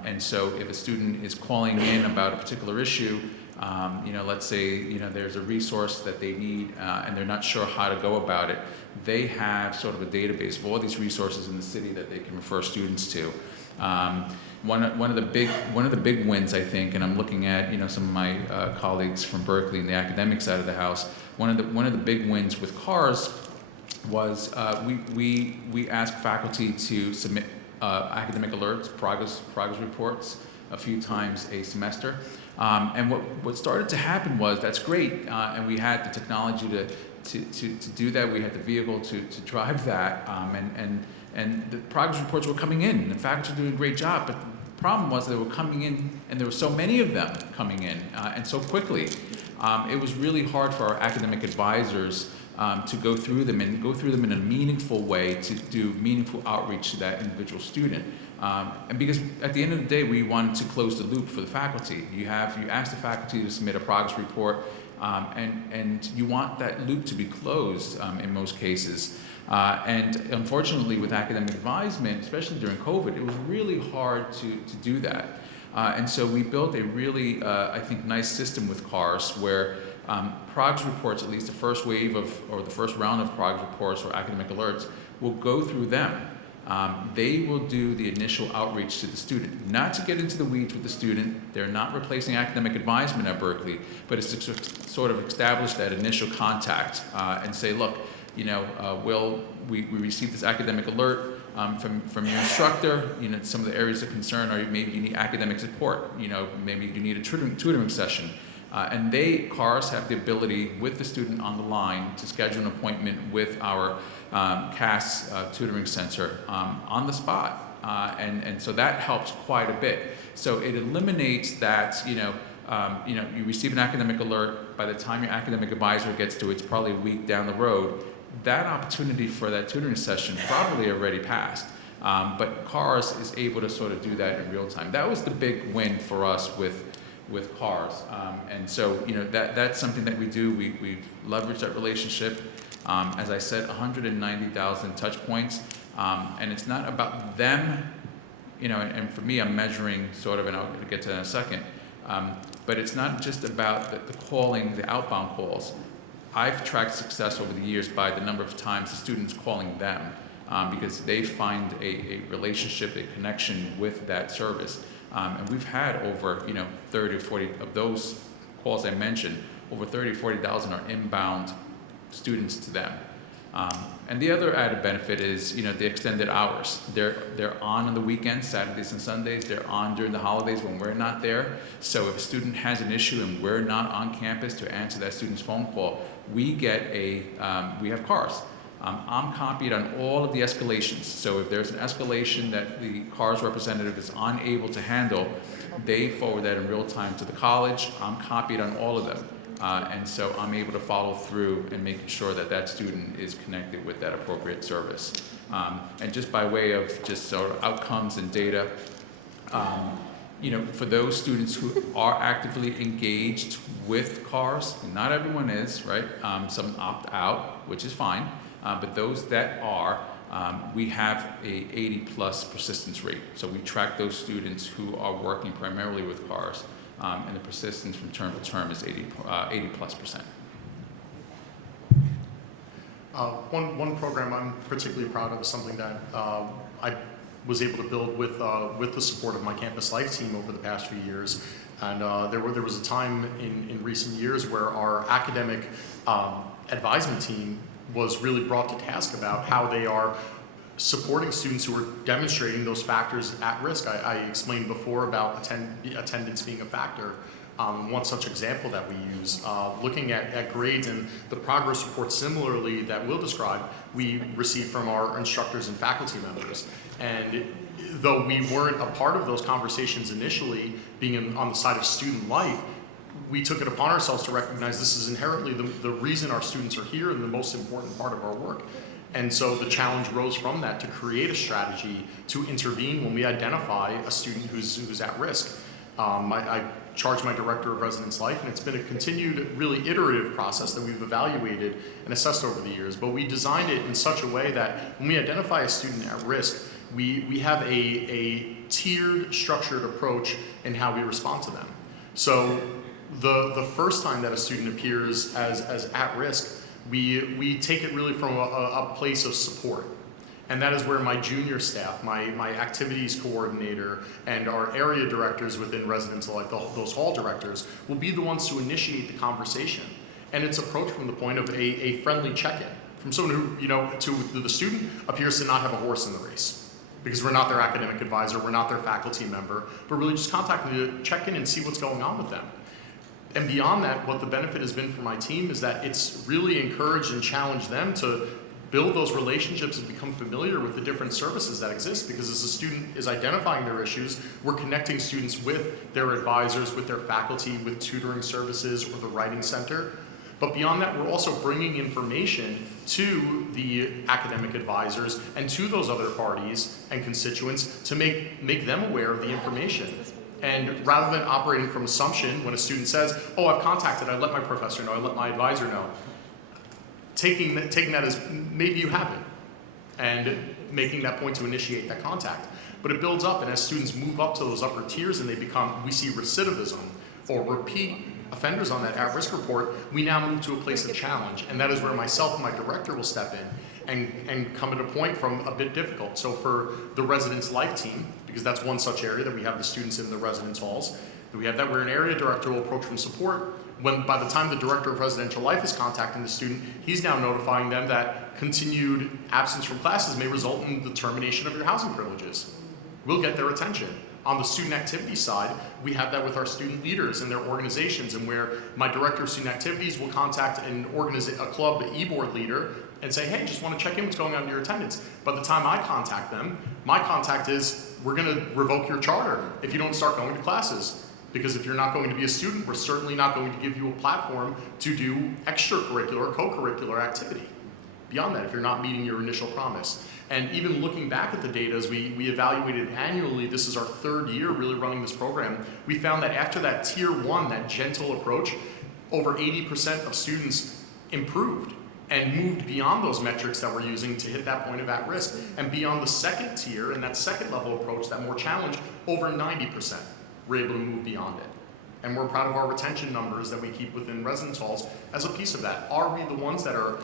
and so if a student is calling in about a particular issue, let's say there's a resource that they need and they're not sure how to go about it, they have sort of a database of all these resources in the city that they can refer students to. One of the big wins, I think, and I'm looking at some of my colleagues from Berkeley in the academic side of the house. One of the big wins with CARS was we asked faculty to submit academic alerts, progress reports a few times a semester. And what started to happen was, that's great, and we had the technology to do that. We had the vehicle to drive that, and the progress reports were coming in, and the faculty were doing a great job. But the problem was they were coming in, and there were so many of them coming in, and so quickly. It was really hard for our academic advisors to go through them in a meaningful way, to do meaningful outreach to that individual student. And because at the end of the day, we wanted to close the loop for the faculty. You ask the faculty to submit a progress report, and you want that loop to be closed in most cases. And unfortunately, with academic advisement, especially during COVID, it was really hard to do that. And so we built a really, I think, nice system with CARS where progress reports, at least the first wave or the first round of progress reports or academic alerts, will go through them. They will do the initial outreach to the student, not to get into the weeds with the student. They're not replacing academic advisement at Berkeley, but it's to sort of establish that initial contact and say, look, we received this academic alert from your instructor. Some of the areas of concern are maybe you need academic support. Maybe you need a tutoring session. And CARS have the ability, with the student on the line, to schedule an appointment with our CAS tutoring center on the spot. And so that helps quite a bit. So it eliminates that, you receive an academic alert, by the time your academic advisor gets to it, it's probably a week down the road. That opportunity for that tutoring session probably already passed. But CARS is able to sort of do that in real time. That was the big win for us with CARS. And so, that's something that we do. We've leveraged that relationship. As I said, 190,000 touch points. And it's not about them, and for me, I'm measuring sort of, and I'll get to that in a second, but it's not just about the calling, the outbound calls. I've tracked success over the years by the number of times the students calling them, because they find a relationship, a connection with that service. And we've had over 30 or 40 of those calls I mentioned over 30, 40,000 are inbound students to them. And the other added benefit is, the extended hours. They're on the weekends, Saturdays and Sundays. They're on during the holidays when we're not there. So if a student has an issue and we're not on campus to answer that student's phone call, we have cars. I'm copied on all of the escalations. So if there's an escalation that the CARS representative is unable to handle, they forward that in real time to the college. I'm copied on all of them. And so I'm able to follow through and making sure that that student is connected with that appropriate service. And just by way of just sort of outcomes and data, for those students who are actively engaged with CARS, not everyone is, right? Some opt out, which is fine. But those that are, we have a 80+ persistence rate. So we track those students who are working primarily with CARS. And the persistence from term to term is 80+%. One program I'm particularly proud of is something that I was able to build with the support of my campus life team over the past few years. And there was a time in recent years where our academic advisement team was really brought to task about how they are supporting students who are demonstrating those factors at risk. I explained before about attendance being a factor. One such example that we use, looking at grades and the progress report similarly that we'll describe, we received from our instructors and faculty members. And though we weren't a part of those conversations initially, being on the side of student life, we took it upon ourselves to recognize this is inherently the reason our students are here and the most important part of our work. And so the challenge rose from that to create a strategy to intervene when we identify a student who's at risk. I charged my director of residence life, and it's been a continued, really iterative process that we've evaluated and assessed over the years. But we designed it in such a way that when we identify a student at risk, we have a tiered, structured approach in how we respond to them. So the first time that a student appears as at risk, we take it really from a place of support. And that is where my junior staff, my activities coordinator, and our area directors within residential life, those hall directors, will be the ones to initiate the conversation. And it's approached from the point of a friendly check-in, from someone who, to the student, appears to not have a horse in the race. Because we're not their academic advisor, we're not their faculty member, but really just contacting to check in and see what's going on with them. And beyond that, what the benefit has been for my team is that it's really encouraged and challenged them to build those relationships and become familiar with the different services that exist, because as a student is identifying their issues, we're connecting students with their advisors, with their faculty, with tutoring services or the writing center. But beyond that, we're also bringing information to the academic advisors and to those other parties and constituents to make them aware of the information. And rather than operating from assumption, when a student says, oh, I've contacted, I let my professor know, I let my advisor know, taking that as maybe you haven't, and making that point to initiate that contact. But it builds up, and as students move up to those upper tiers and we see recidivism or repeat offenders on that at-risk report, we now move to a place of challenge. And that is where myself and my director will step in and come at a point from a bit difficult. So for the residence life team, because that's one such area that we have the students in the residence halls, we have that where an area director will approach from support. When by the time the director of residential life is contacting the student, he's now notifying them that continued absence from classes may result in the termination of your housing privileges. We'll get their attention. On the student activity side, we have that with our student leaders and their organizations, and where my director of student activities will contact a club e-board leader and say, hey, just want to check in what's going on in your attendance. By the time I contact them, my contact is, we're going to revoke your charter if you don't start going to classes. Because if you're not going to be a student, we're certainly not going to give you a platform to do extracurricular, co-curricular activity. Beyond that, if you're not meeting your initial promise. And even looking back at the data as we evaluated annually, this is our third year really running this program, we found that after that tier one, that gentle approach, over 80% of students improved and moved beyond those metrics that we're using to hit that point of at risk. And beyond the second tier and that second level approach, that more challenge, over 90%. We're able to move beyond it. And we're proud of our retention numbers that we keep within residence halls as a piece of that. Are we the ones that are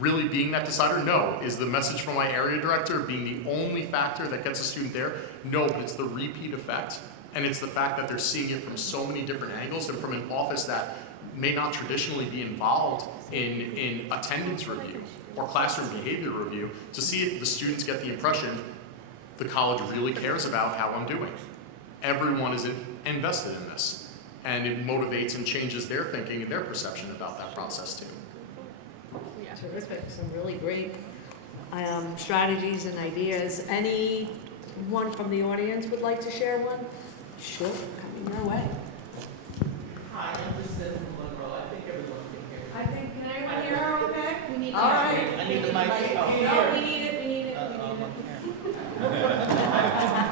really being that decider? No. Is the message from my area director being the only factor that gets a student there? No, but it's the repeat effect. And it's the fact that they're seeing it from so many different angles and from an office that may not traditionally be involved in attendance review or classroom behavior review to see if the students get the impression the college really cares about how I'm doing. Everyone is invested in this, and it motivates and changes their thinking and their perception about that process too. Terrific, some really great strategies and ideas. Anyone from the audience would like to share one? Sure, coming your way. Hi, I'm just sitting from Monroe. I think everyone can hear me. I think, can everyone hear her okay? We need All right. I need the mic. No, we need it.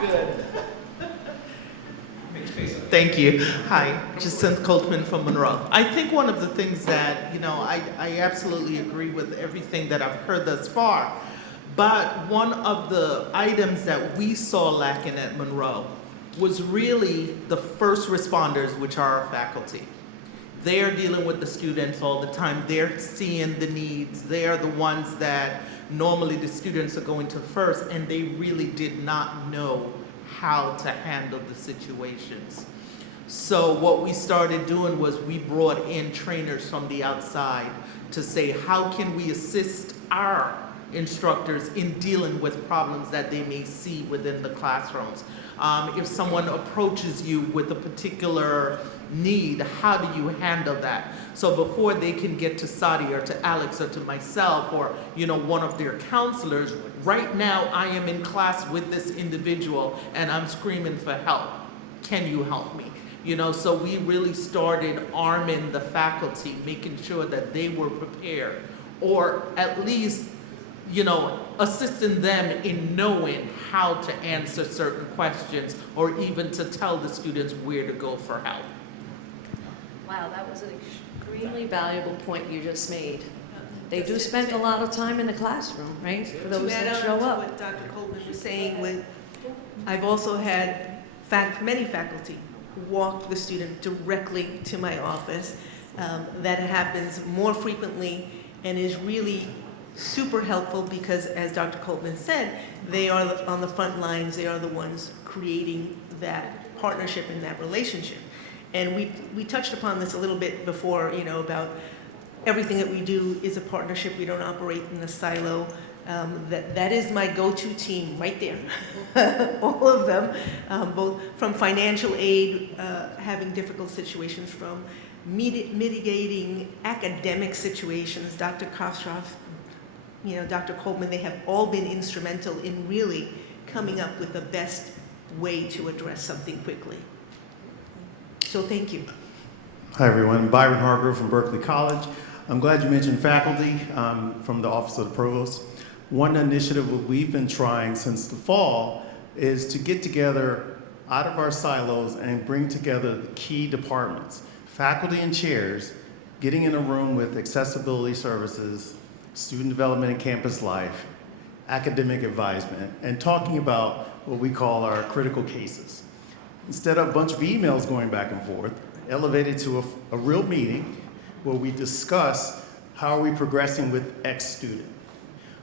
Good. Thank you. Hi, Jacinth Coltman from Monroe. I think one of the things that, I absolutely agree with everything that I've heard thus far. But one of the items that we saw lacking at Monroe was really the first responders, which are our faculty. They are dealing with the students all the time. They're seeing the needs. They are the ones that normally the students are going to first, and they really did not know how to handle the situations. So what we started doing was we brought in trainers from the outside to say, how can we assist our instructors in dealing with problems that they may see within the classrooms? If someone approaches you with a particular need, how do you handle that? So before they can get to Saadia or to Alex or to myself or one of their counselors, right now I am in class with this individual and I'm screaming for help. Can you help me? So we really started arming the faculty, making sure that they were prepared, or at least assisting them in knowing how to answer certain questions or even to tell the students where to go for help. Wow, that was an extremely valuable point you just made. They do spend a lot of time in the classroom, right? For those that show To add on to up. what Dr. Coleman was saying, I've also had many faculty walk the student directly to my office. That happens more frequently and is really super helpful because, as Dr. Coleman said, they are on the front lines. They are the ones creating that partnership and that relationship. And we touched upon this a little bit before, about everything that we do is a partnership. We don't operate in a silo. That is my go-to team right there. All of them, both from financial aid, having difficult situations, from mitigating academic situations. Dr. Kostroff, Dr. Coleman, they have all been instrumental in really coming up with the best way to address something quickly. So thank you. Hi everyone, Byron Hargrove from Berkeley College. I'm glad you mentioned faculty from the Office of the Provost. One initiative that we've been trying since the fall is to get together out of our silos and bring together the key departments, faculty and chairs, getting in a room with accessibility services, student development and campus life, academic advisement, and talking about what we call our critical cases. Instead of a bunch of emails going back and forth, elevated to a real meeting where we discuss how are we progressing with X student.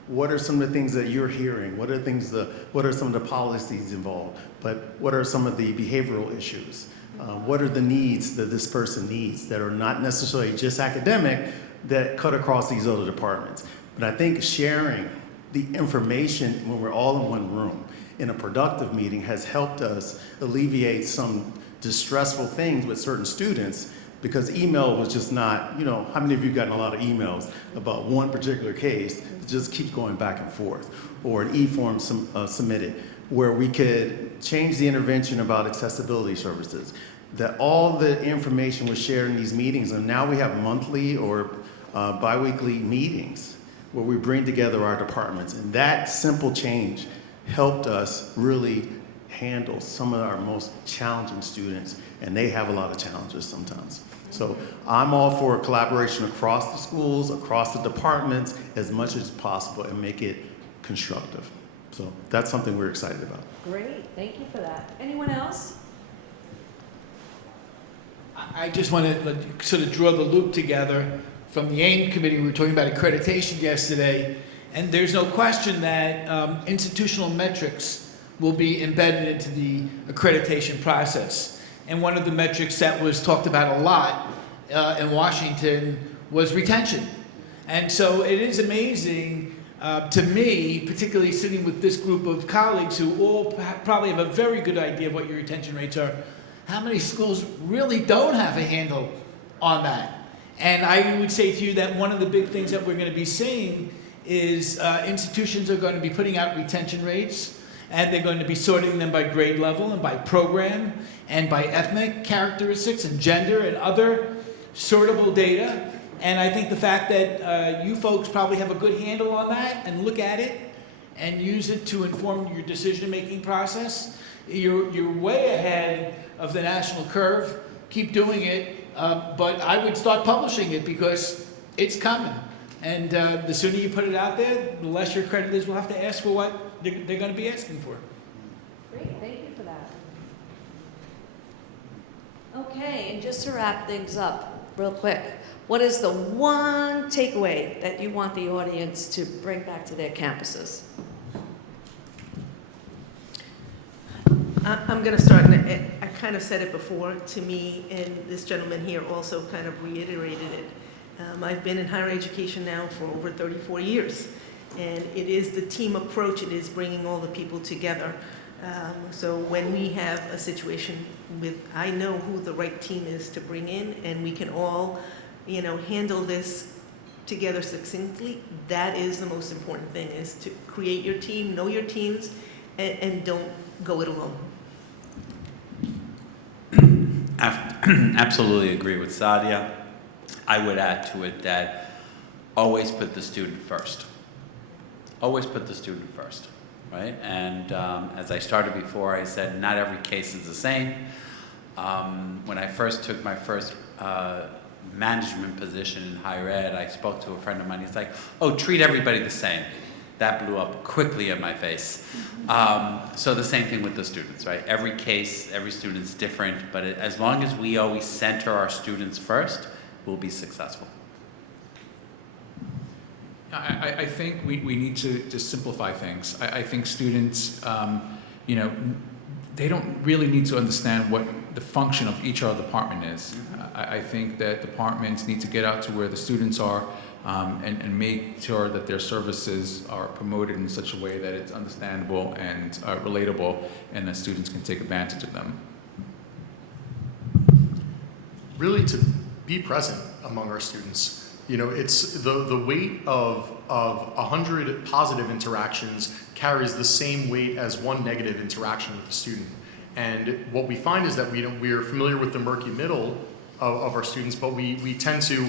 What are some of the things that you're hearing? What are some of the policies involved? But what are some of the behavioral issues? What are the needs that this person needs that are not necessarily just academic, that cut across these other departments? But I think sharing the information when we're all in one room in a productive meeting has helped us alleviate some distressful things with certain students, because email was just not, how many of you gotten a lot of emails about one particular case that just keeps going back and forth, or an e-form submitted, where we could change the intervention about accessibility services, that all the information was shared in these meetings, and now we have monthly or bi-weekly meetings where we bring together our departments, and that simple change helped us really handle some of our most challenging students, and they have a lot of challenges sometimes. So I'm all for collaboration across the schools, across the departments, as much as possible, and make it constructive. So that's something we're excited about. Great, thank you for that. Anyone else? I just want to sort of draw the loop together from the AIM committee. We were talking about accreditation yesterday, and there's no question that institutional metrics will be embedded into the accreditation process. And one of the metrics that was talked about a lot in Washington was retention. And so it is amazing to me, particularly sitting with this group of colleagues who all probably have a very good idea of what your retention rates are, how many schools really don't have a handle on that. And I would say to you that one of the big things that we're going to be seeing is institutions are going to be putting out retention rates, and they're going to be sorting them by grade level and by program and by ethnic characteristics and gender and other sortable data. And I think the fact that you folks probably have a good handle on that and look at it and use it to inform your decision-making process, you're way ahead of the national curve. Keep doing it, but I would start publishing it because it's coming. And the sooner you put it out there, the less your creditors will have to ask for what they're going to be asking for. Great, thank you for that. Okay, and just to wrap things up real quick, what is the one takeaway that you want the audience to bring back to their campuses? I'm going to start, and I kind of said it before to me, and this gentleman here also kind of reiterated it. I've been in higher education now for over 34 years, and it is the team approach. It is bringing all the people together. So when we have a situation with, I know who the right team is to bring in, and we can all, handle this together succinctly. That is the most important thing, is to create your team, know your teams, and don't go it alone. Absolutely agree with Saadia. I would add to it that always put the student first. Always put the student first, right? And as I started before, I said not every case is the same. When I first took my first management position in higher ed, I spoke to a friend of mine. He's like, "Oh, treat everybody the same." That blew up quickly in my face. So the same thing with the students, right? Every case, every student's different, but as long as we always center our students first, we'll be successful. I think we need to just simplify things. I think students, they don't really need to understand what the function of each of our department is. I think that departments need to get out to where the students are and make sure that their services are promoted in such a way that it's understandable and relatable, and that students can take advantage of them. Really to be present among our students. It's the weight of 100 positive interactions carries the same weight as one negative interaction with the student. And what we find is that we are familiar with the murky middle of our students, but we tend to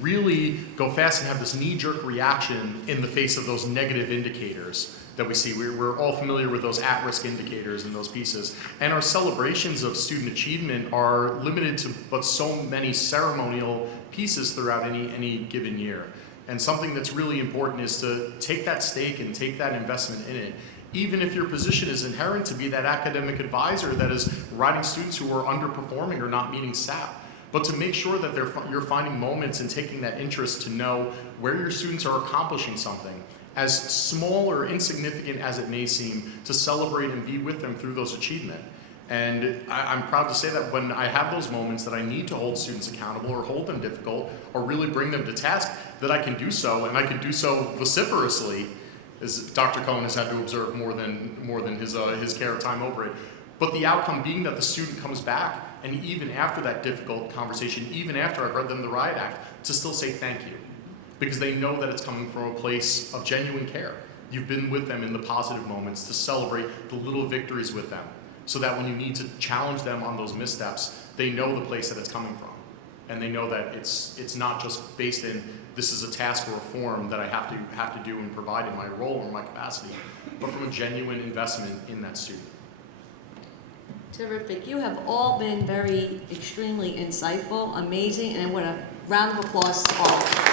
really go fast and have this knee-jerk reaction in the face of those negative indicators that we see. We're all familiar with those at-risk indicators and those pieces. And our celebrations of student achievement are limited to but so many ceremonial pieces throughout any given year. And something that's really important is to take that stake and take that investment in it. Even if your position is inherent to be that academic advisor that is writing students who are underperforming or not meeting SAP. But to make sure that you're finding moments and taking that interest to know where your students are accomplishing something, as small or insignificant as it may seem, to celebrate and be with them through those achievements. And I'm proud to say that when I have those moments that I need to hold students accountable or hold them difficult or really bring them to task, that I can do so, and I can do so vociferously, as Dr. Cohen has had to observe more than his care of time over it. But the outcome being that the student comes back, and even after that difficult conversation, even after I've read them the Riot Act, to still say thank you. Because they know that it's coming from a place of genuine care. You've been with them in the positive moments to celebrate the little victories with them, so that when you need to challenge them on those missteps, they know the place that it's coming from. And they know that it's not just based in, this is a task or a form that I have to do and provide in my role or my capacity, but from a genuine investment in that student. Terrific. You have all been extremely insightful, amazing, and what a round of applause to all.